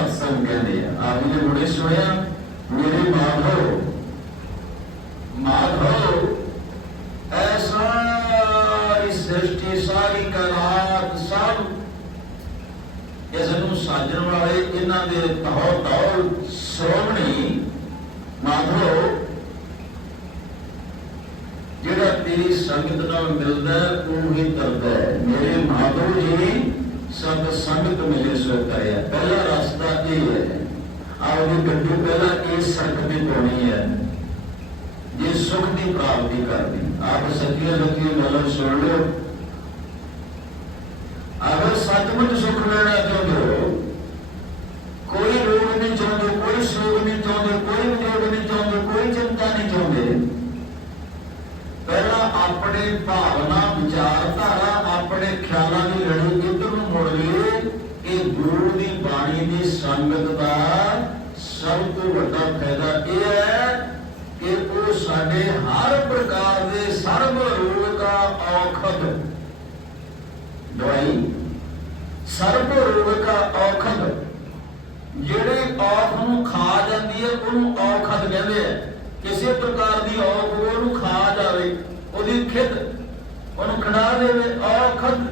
ਸਤਸੰਗ ਕਹਿੰਦੇ ਆ ਆਪ ਜੀ ਮੇਰੇ ਮਾਧੋ ਮਾਧੋ ਐਸਾ ਸ੍ਰਿਸ਼ਟੀ ਸਾਰੀ ਕਾਇਨਾਤ ਸਭ ਇਸ ਨੂੰ ਸਾਜਣ ਵਾਲੇ ਇਹਨਾਂ ਦੇ ਤਹੋ ਤਹੋ ਸ਼੍ਰੋਮਣੀ ਮਾਧੋ ਜਿਹੜਾ ਤੇਰੀ ਸੰਗਤ ਨਾਲ ਮਿਲਦਾ ਹੈ, ਉਹ ਹੀ ਤਰਦਾ ਹੈ। ਮੇਰੇ ਸਤ ਸੰਗਤ ਮਿਲੇ ਸੋ ਕਰਿਆ ਪਹਿਲਾ ਰਸਤਾ ਇਹ ਹੈ। ਆਉਦੀ ਗੱਡੀ ਪਹਿਲਾਂ ਇਹ ਸੜਕ ਤੇ ਪਾਉਣੀ ਹੈ। ਜੇ ਸੁਖ ਦੀ ਪ੍ਰਾਪਤੀ ਕਰਨੀ ਆਪ ਸਤਿਆ ਲਤੀਆਂ ਗੱਲਾਂ ਸੁਣ ਲਓ। ਅਗਰ ਸੱਚਮੁੱਚ ਸੁਖ ਲੈਣਾ ਚਾਹੁੰਦੇ ਹੋ, ਕੋਈ ਰੋਗ ਨਹੀਂ ਚਾਹੁੰਦੇ, ਕੋਈ ਸੋਗ ਨਹੀਂ ਚਾਹੁੰਦੇ, ਕੋਈ ਵਿਜੋਗ ਨਹੀਂ ਚਾਹੁੰਦੇ, ਕੋਈ ਚਿੰਤਾ ਨਹੀਂ ਚਾਹੁੰਦੇ। ਪਹਿਲਾਂ ਆਪਣੇ ਭਾਵਨਾ, ਵਿਚਾਰਧਾਰਾ, ਆਪਣੇ ਖਿਆਲਾਂ ਦੀ ਲੜੀ ਇੱਧਰ ਨੂੰ ਮੁੜ ਲਈਏ ਕਿ ਗੁਰੂ ਦੀ ਬਾਣੀ ਦੀ ਸੰਗਤ ਦਾ ਸਭ ਤੋਂ ਵੱਡਾ ਫਾਇਦਾ ਇਹ ਹੈ ਕਿ ਉਹ ਸਾਡੇ ਹਰ ਪ੍ਰਕਾਰ ਦੇ ਸਰਬ ਰੋਗ ਦਾ ਔਖਦ। ਦਵਾਈ ਸਰਬ ਰੋਗ ਦਾ ਔਖਦ ਜਿਹੜੇ ਔਖ ਨੂੰ ਖਾ ਜਾਂਦੀ ਹੈ ਉਹਨੂੰ ਔਖਦ ਕਹਿੰਦੇ ਆ। ਕਿਸੇ ਪ੍ਰਕਾਰ ਦੀ ਔਖ ਹੋਵੇ, ਉਹਨੂੰ ਖਾ ਜਾਵੇ ਉਹਦੀ ਖਿੱਦ ਉਹਨੂੰ ਖੜਾ ਦੇਵੇ ਔਖਦ।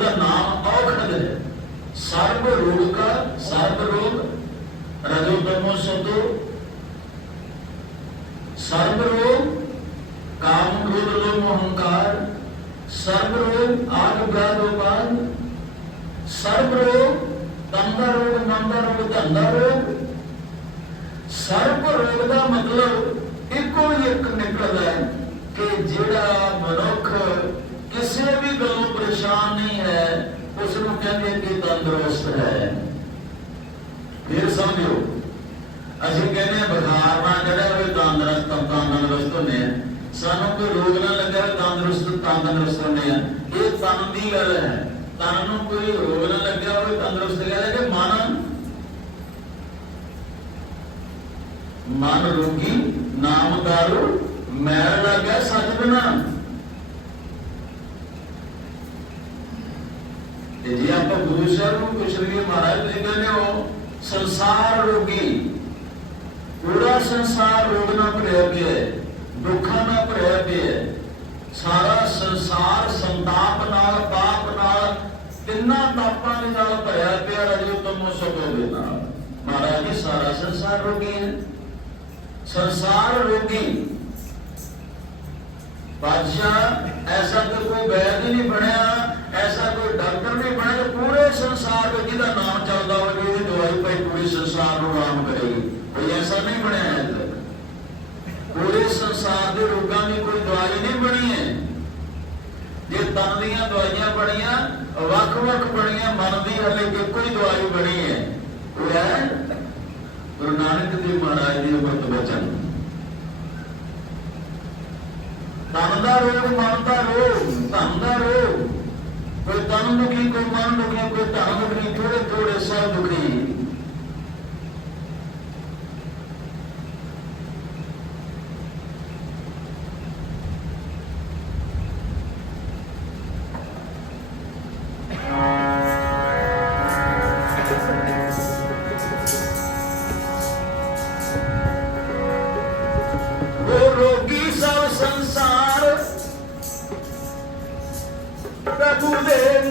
ਉਹਦਾ ਨਾਮ ਔਖਦ ਹੈ। ਸਰਬ ਰੋਗ ਦਾ ਸਰਬ ਰੋਗ ਰਜੋ ਤਮੋ ਸਤੋ। ਸਰਬ ਰੋਗ ਕਾਮ ਕ੍ਰੋਧ ਲੋਭ ਮੋਹ ਹੰਕਾਰ। ਸਰਬ ਰੋਗ ਆਗ ਬ੍ਰਾਦ ਉਪਾਦ। ਸਰਬ ਰੋਗ ਤੰਦਾ ਰੋਗ ਮੰਦਾ ਰੋਗ ਧੰਦਾ ਰੋਗ ਸਰਬ ਰੋਗ ਦਾ ਮਤਲਬ ਇੱਕੋ ਹੀ ਇੱਕ ਨਿਕਲਦਾ ਹੈ ਕਿ ਜਿਹੜਾ ਮਨੁੱਖ ਕਿਸੇ ਵੀ ਗੱਲੋਂ ਪਰੇਸ਼ਾਨ ਨਹੀਂ ਹੈ ਉਸ ਨੂੰ ਕਹਿੰਦੇ ਕਿ ਤੰਦਰੁਸਤ ਹੈ ਫਿਰ ਸਮਝੋ, ਅਸੀਂ ਕਹਿੰਦੇ ਹਾਂ ਬੁਖਾਰ ਨਾਲ ਜਿਹੜਾ ਹੋਵੇ ਤੰਦਰੁਸਤ ਤਾਂ ਤੰਦਰੁਸਤ ਹੁੰਦੇ ਆ ਸਾਨੂੰ ਕੋਈ ਰੋਗ ਨਾ ਲੱਗਾ ਹੋਵੇ ਤੰਦਰੁਸਤ ਤੰਦਰੁਸਤ ਹੁੰਦੇ ਆ ਇਹ ਤਨ ਦੀ ਗੱਲ ਹੈ। ਤਨ ਨੂੰ ਕੋਈ ਰੋਗ ਨਾ ਲੱਗਿਆ ਹੋਵੇ ਤੰਦਰੁਸਤ ਕਹਿੰਦੇ ਕਿ ਮਨ? ਮਨ ਰੋਗੀ ਨਾਮ ਦਾਰੂ ਮੈਲ ਲੱਗਾ ਸੱਚ ਬਿਨਾ। ਤੇ ਜੇ ਆਪਾਂ ਗੁਰੂ ਸਾਹਿਬ ਨੂੰ ਪੁੱਛ ਲਈਏ ਮਹਾਰਾਜ, ਤੁਸੀਂ ਕਹਿੰਦੇ ਹੋ, ਸੰਸਾਰ ਰੋਗੀ। ਪੂਰਾ ਸੰਸਾਰ ਰੋਗ ਨਾਲ ਭਰਿਆ ਪਿਆ ਹੈ, ਦੁੱਖਾਂ ਨਾਲ ਭਰਿਆ ਪਿਆ ਹੈ। ਸਾਰਾ ਸੰਸਾਰ ਸੰਤਾਪ ਨਾਲ, ਪਾਪ ਨਾਲ, ਤਿੰਨਾਂ ਪਾਪਾਂ ਦੇ ਨਾਲ ਭਰਿਆ ਪਿਆ ਰਜੋ ਤਮੋ ਸਭੋ ਦੇ ਨਾਲ। ਮਹਾਰਾਜ ਜੀ, ਸਾਰਾ ਸੰਸਾਰ ਰੋਗੀ ਹੈ। ਸੰਸਾਰ ਰੋਗੀ। ਬਾਦਸ਼ਾਹ, ਐਸਾ ਤਾਂ ਕੋਈ ਵੈਦ ਨਹੀਂ ਬਣਿਆ ਐਸਾ ਕੋਈ ਡਾਕਟਰ ਨਹੀਂ ਬਣਿਆ ਕਿ ਪੂਰੇ ਸੰਸਾਰ ਵਿੱਚ ਜਿਹਦਾ ਨਾਮ ਚੱਲਦਾ ਹੋਵੇ ਇਹਦੀ ਦਵਾਈ ਭਾਈ ਪੂਰੇ ਸੰਸਾਰ ਨੂੰ ਆਰਾਮ ਕਰੇਗੀ ਕੋਈ ਐਸਾ ਨਹੀਂ ਬਣਿਆ ਹੈ ਅੱਜ ਤੱਕ ਪੂਰੇ ਸੰਸਾਰ ਦੇ ਰੋਗਾਂ ਦੀ ਕੋਈ ਦਵਾਈ ਨਹੀਂ ਬਣੀ ਹੈ ਜੇ ਤਨ ਦੀਆਂ ਦਵਾਈਆਂ ਬਣੀਆਂ ਵੱਖ-ਵੱਖ ਬਣੀਆਂ, ਮਨ ਦੀ ਹਲੇ ਇੱਕੋ ਹੀ ਦਵਾਈ ਬਣੀ ਹੈ। ਉਹ ਹੈ ਗੁਰੂ ਨਾਨਕ ਦੇਵ ਮਹਾਰਾਜ ਦੀ ਅੰਮ੍ਰਿਤ ਬਚਨ ਤਨ ਦਾ ਰੋਗ, ਮਨ ਦਾ ਰੋਗ, ਧਨ ਦਾ ਰੋਗ। ਕੋਈ ਤਨ ਦੁਖੀ ਕੋਈ ਮਨ ਦੁਖੀ ਕੋਈ ਧਨ ਪ੍ਰਭੂ ਦੇ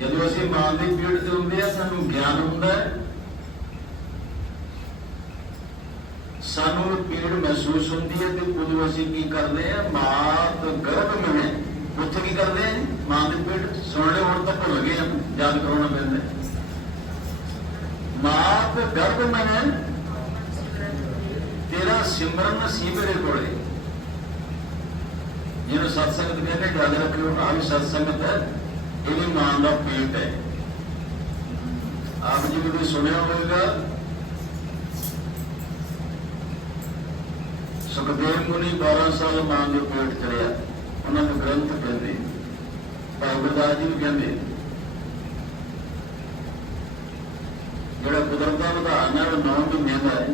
ਜਦੋਂ ਅਸੀਂ ਮਾਂ ਦੀ ਪੀੜ ਤੇ ਹੁੰਦੇ ਆ ਸਾਨੂੰ ਗਿਆਨ ਹੁੰਦਾ ਹੈ। ਸਾਨੂੰ ਪੀੜ ਮਹਿਸੂਸ ਹੁੰਦੀ ਹੈ ਤੇ ਉਦੋਂ ਅਸੀਂ ਕੀ ਕਰਦੇ ਆ ਮਾਂ ਤੋਂ ਗਰਭ ਮਨੇ ਉੱਥੇ ਕੀ ਕਰਦੇ ਆ ਮਾਂ ਦੀ ਪੀੜ ਸੁਣ ਲਿਓ, ਹੁਣ ਤੱਕ ਭੁੱਲ ਗਏ ਯਾਦ ਕਰਾਉਣਾ ਪੈਂਦਾ ਹੈ। ਮਾਂ ਤੋਂ ਗਰਭ ਮਨੇ ਤੇਰਾ ਸਿਮਰਨ ਸੀ ਮੇਰੇ ਕੋਲੇ। ਜਿਹਨੂੰ ਸਤਸੰਗ ਕਹਿੰਦੇ, ਯਾਦ ਰੱਖਿਓ, ਆਹ ਵੀ ਸਤਸੰਗਤ ਹੈ। ਇਹ ਵੀ ਮਾਂ ਦਾ ਪੇਟ ਹੈ। ਆਪ ਜੀ ਨੇ ਸੁਣਿਆ ਹੋਵੇਗਾ? ਸੁਖਦੇਵ ਮੁਨੀ 12 ਸਾਲ ਮਾਂ ਦੇ ਪੇਟ ਚ ਰਿਹਾ। ਉਹਨਾਂ ਨੂੰ ਗ੍ਰੰਥ ਕਹਿੰਦੇ ਭਾਈ ਗੁਰਦਾਸ ਜੀ ਵੀ ਕਹਿੰਦੇ, ਜਿਹੜਾ ਕੁਦਰਤ ਦਾ ਵਿਧਾਨ ਹੈ, ਉਹ 9 ਮਹੀਨੇ ਦਾ ਹੈ।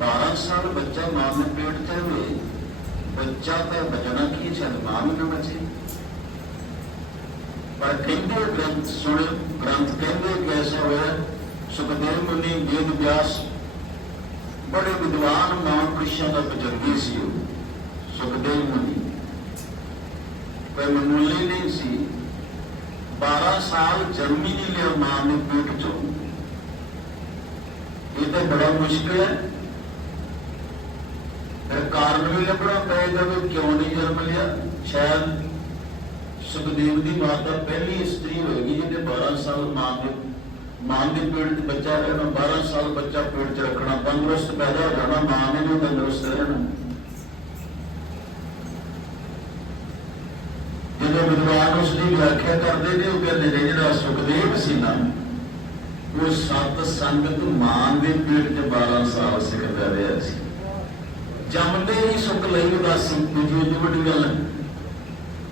12 ਸਾਲ ਬੱਚਾ ਮਾਂ ਦੇ ਪੇਟ ਚ ਹੋਵੇ ਬੱਚਾ ਤਾਂ ਬਚਣਾ ਕੀ ਚੱਲ ਮਾਂ ਨੂੰ ਨਾ ਬਚੇ। ਪਰ ਕਹਿੰਦੇ ਗ੍ਰੰਥ ਸੁਣ, ਗ੍ਰੰਥ ਕਹਿੰਦੇ ਕਿ ਐਸਾ ਹੋਇਆ ਸੁਖਦੇਵ ਮੁਨੀ ਵੇਦ ਵਿਆਸ ਬੜੇ ਵਿਦਵਾਨ ਮਹਾਂਪੁਰਸ਼ਾਂ ਦਾ ਬਜ਼ੁਰਗੀ ਸੀ ਉਹ, ਸੁਖਦੇਵ ਮੁਨੀ। ਕੋਈ ਮਾਮੂਲੀ ਨਹੀਂ ਸੀ। 12 ਸਾਲ ਜਨਮੀ ਨਹੀਂ ਲਿਆ ਮਾਂ ਦੇ ਪੇਟ ਚੋਂ। ਇਹ ਤਾਂ ਬੜਾ ਮੁਸ਼ਕਿਲ ਹੈ। ਫਿਰ ਕਾਰਨ ਵੀ ਲੱਭਣਾ ਪਏਗਾ ਵੀ ਕਿਉਂ ਨਹੀਂ ਜਨਮ ਲਿਆ? ਸ਼ਾਇਦ ਸੁਖਦੇਵ ਦੀ ਮਾਤਾ ਪਹਿਲੀ ਇਸਤਰੀ ਹੋਏਗੀ ਜਿਹਨੇ 12 ਸਾਲ ਮਾਂ ਦੇ ਮਾਂ ਦੇ ਪੇਟ 'ਚ ਬੱਚਾ ਰਹਿਣਾ 12 ਸਾਲ ਬੱਚਾ ਪੇਟ 'ਚ ਰੱਖਣਾ, ਤੰਦਰੁਸਤ ਪੈਦਾ ਹੋ ਜਾਣਾ, ਮਾਂ ਨੇ ਵੀ ਤੰਦਰੁਸਤ ਰਹਿਣਾ। ਜਦੋਂ ਵਿਦਵਾਨ ਉਸ ਦੀ ਵਿਆਖਿਆ ਕਰਦੇ ਨੇ, ਉਹ ਕਹਿੰਦੇ ਨੇ, ਜਿਹੜਾ ਸੁਖਦੇਵ ਸੀ ਨਾ, ਉਹ ਸਤ ਸੰਗਤ ਮਾਂ ਦੇ ਪੇਟ 'ਚ 12 ਸਾਲ ਸਿੱਖਦਾ ਰਿਹਾ ਸੀ। ਜੰਮਦੇ ਹੀ ਸੁਖ ਲਈ ਉਦਾਸੀ ਦੂਜੀ ਵੱਡੀ ਗੱਲ। ਹੈ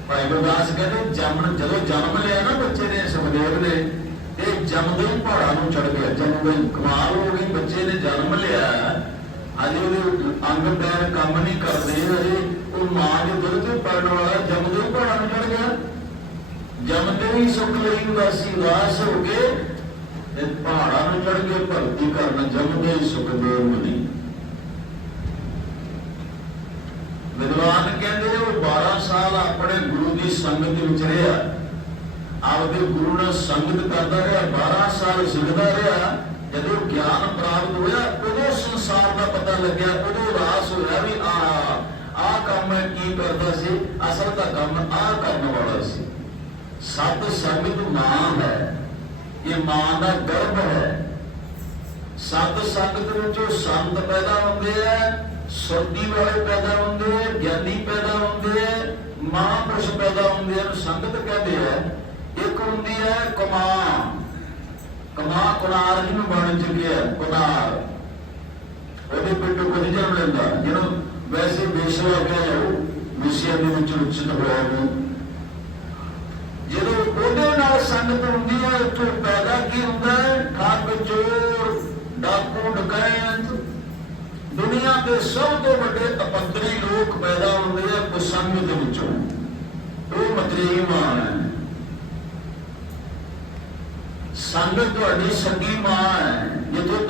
ਭਾਈ ਗੁਰਦਾਸ ਕਹਿੰਦੇ ਜਨਮ ਜਦੋਂ ਜਨਮ ਲਿਆ ਨਾ ਬੱਚੇ ਨੇ, ਸੁਖਦੇਵ ਨੇ, ਇਹ ਜੰਮਦੇ ਹੀ ਪਹਾੜਾਂ ਨੂੰ ਚੜ ਗਿਆ। ਜੰਮਦੇ ਹੀ ਕਮਾਲ ਹੋ ਗਈ, ਬੱਚੇ ਨੇ ਜਨਮ ਲਿਆ। ਅਜੇ ਉਹਦੇ ਅੰਗ ਪੈਰ ਕੰਮ ਨਹੀਂ ਕਰਦੇ, ਅਜੇ ਉਹ ਮਾਂ ਦੇ ਦੁੱਧ ਤੇ ਪੜਨ ਵਾਲਾ ਜੰਮਦੇ ਹੀ ਪਹਾੜਾਂ ਨੂੰ ਚੜ ਗਿਆ। ਜੰਮਦੇ ਹੀ ਸੁਖ ਲਈ ਉਦਾਸੀ, ਉਦਾਸ ਹੋ ਕੇ ਤੇ ਪਹਾੜਾਂ ਨੂੰ ਚੜ ਕੇ ਭਗਤੀ ਕਰਨ ਜੰਮਦੇ ਹੀ ਸੁਖਦੇਵ ਮੁਨੀ ਵਿਦਵਾਨ 12 ਸਾਲ ਆਪਣੇ ਗੁਰੂ ਦੀ ਸੰਗਤ ਵਿੱਚ ਰਿਹਾ। ਆਪਦੇ ਗੁਰੂ ਨਾਲ ਸੰਗਤ ਕਰਦਾ ਰਿਹਾ 12 ਸਾਲ ਸਿੱਖਦਾ ਰਿਹਾ। ਜਦੋਂ ਗਿਆਨ ਪ੍ਰਾਪਤ ਹੋਇਆ, ਉਦੋਂ ਸੰਸਾਰ ਦਾ ਪਤਾ ਲੱਗਿਆ, ਉਦੋਂ ਰਾਸ ਹੋਇਆ ਵੀ ਆ ਆ ਕੰਮ ਕੀ ਕਰਦਾ ਸੀ? ਅਸਲ ਦਾ ਕੰਮ ਆ ਕਰਨ ਵਾਲਾ ਸੀ। ਸਤ ਸੰਗਤ ਮਾਂ ਹੈ। ਇਹ ਮਾਂ ਦਾ ਗਰਭ ਹੈ। ਸਤ ਸੰਗਤ ਵਿੱਚ ਵਿੱਚੋਂ ਸੰਤ ਪੈਦਾ ਹੁੰਦੇ ਆ ਸੁਰਤੀ ਵਾਲੇ ਪੈਦਾ ਹੁੰਦੇ ਆ, ਗਿਆਨੀ ਪੈਦਾ ਹੁੰਦੇ ਆ, ਮਹਾਂਪੁਰਸ਼ ਪੈਦਾ ਹੁੰਦੇ ਆ ਸੰਗਤ ਕਹਿੰਦੇ ਆ। ਇੱਕ ਹੁੰਦੀ ਹੈ ਕਮਾ ਕਮਾ ਕੁਨਾਰ ਜਿਹਨੂੰ ਬਣ ਚੁੱਕਿਆ ਕੁਨਾਰ। ਉਹਦੇ ਪਿੰਡੋਂ ਕਦੇ ਜਨਮ ਲੈਂਦਾ। ਜਿਹਨੂੰ ਵੈਸੇ ਬੇਸ਼ਵਾ ਕਹਿੰਦੇ ਉਹ ਵਿਸ਼ਿਆਂ ਦੇ ਵਿੱਚ ਉਚਿਤ ਹੋਇਆ ਨੂੰ ਜਦੋਂ ਉਹਦੇ ਨਾਲ ਸੰਗਤ ਹੁੰਦੀ ਹੈ ਉੱਥੋਂ ਪੈਦਾ ਕੀ ਹੁੰਦਾ? ਹੈ ਦੇ ਸਭ ਤੋਂ ਵੱਡੇ ਅਪੰਤਰੀ ਲੋਕ ਪੈਦਾ ਹੁੰਦੇ ਆ ਕੁਸੰਗ ਦੇ ਵਿੱਚੋਂ। ਉਹ ਮਤਰੀ ਮਾਂ ਹੈ। ਸੰਗਤ ਤੁਹਾਡੀ ਸੱਗੀ ਮਾਂ ਹੈ। ਜਿੱਥੇ